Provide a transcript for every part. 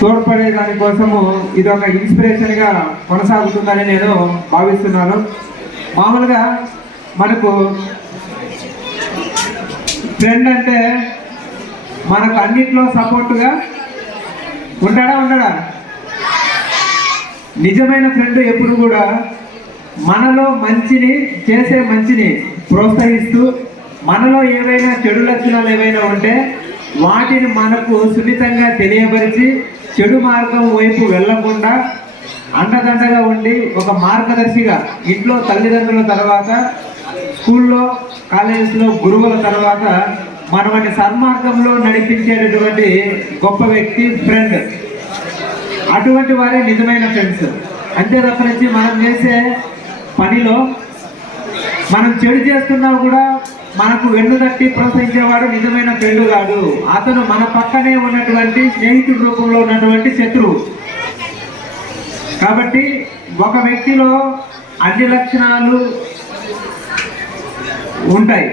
తోడ్పడే దానికోసము ఇది ఒక ఇన్స్పిరేషన్గా కొనసాగుతుందని నేను భావిస్తున్నాను. మామూలుగా మనకు ఫ్రెండ్ అంటే మనకు అన్నిట్లో సపోర్టుగా ఉండడా? నిజమైన ఫ్రెండ్ ఎప్పుడు కూడా మనలో చేసే మంచిని ప్రోత్సహిస్తూ, మనలో ఏవైనా చెడు లక్షణాలు ఏవైనా ఉంటే వాటిని మనకు సున్నితంగా తెలియపరిచి చెడు మార్గం వైపు వెళ్లకుండా అండదండగా ఉండి ఒక మార్గదర్శిగా ఇంట్లో తల్లిదండ్రుల తర్వాత, స్కూల్లో కాలేజెస్లో గురువుల తర్వాత మనల్ని సన్మార్గంలో నడిపించేటటువంటి గొప్ప వ్యక్తి ఫ్రెండ్. అటువంటి వారే నిజమైన ఫ్రెండ్స్. అంతే తప్పనించి మనం చేసే పనిలో మనం చెడు చేస్తున్నా కూడా మనకు వెన్ను తట్టి ప్రోత్సహించేవాడు నిజమైన ఫ్రెండ్ కాదు. అతను మన పక్కనే ఉన్నటువంటి స్నేహితుడి రూపంలో ఉన్నటువంటి శత్రువు. కాబట్టి ఒక వ్యక్తిలో అన్ని లక్షణాలు ఉంటాయి.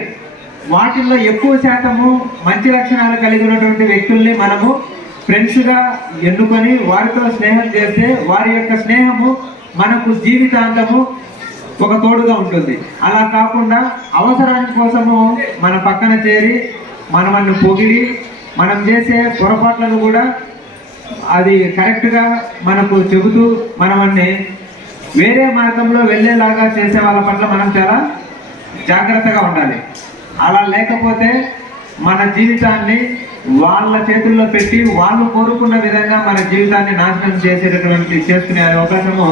వాటిల్లో ఎక్కువ శాతము మంచి లక్షణాలు కలిగి ఉన్నటువంటి వ్యక్తుల్ని మనము ఫ్రెండ్స్గా ఎన్నుకొని వారితో స్నేహం చేస్తే వారి యొక్క స్నేహము మనకు జీవితాంతము ఒక తోడుగా ఉంటుంది. అలా కాకుండా అవసరాని కోసము మన పక్కన చేరి మనల్ని పొగిడి మనం చేసే పొరపాట్లను కూడా అది కరెక్ట్గా మనకు చెబుతూ మనల్ని వేరే మార్గంలో వెళ్ళేలాగా చేసే వాళ్ళ పట్ల మనం చాలా జాగ్రత్తగా ఉండాలి. అలా లేకపోతే మన జీవితాన్ని వాళ్ళ చేతుల్లో పెట్టి వాళ్ళు కోరుకున్న విధంగా మన జీవితాన్ని నాశనం చేసుకునే అవకాశము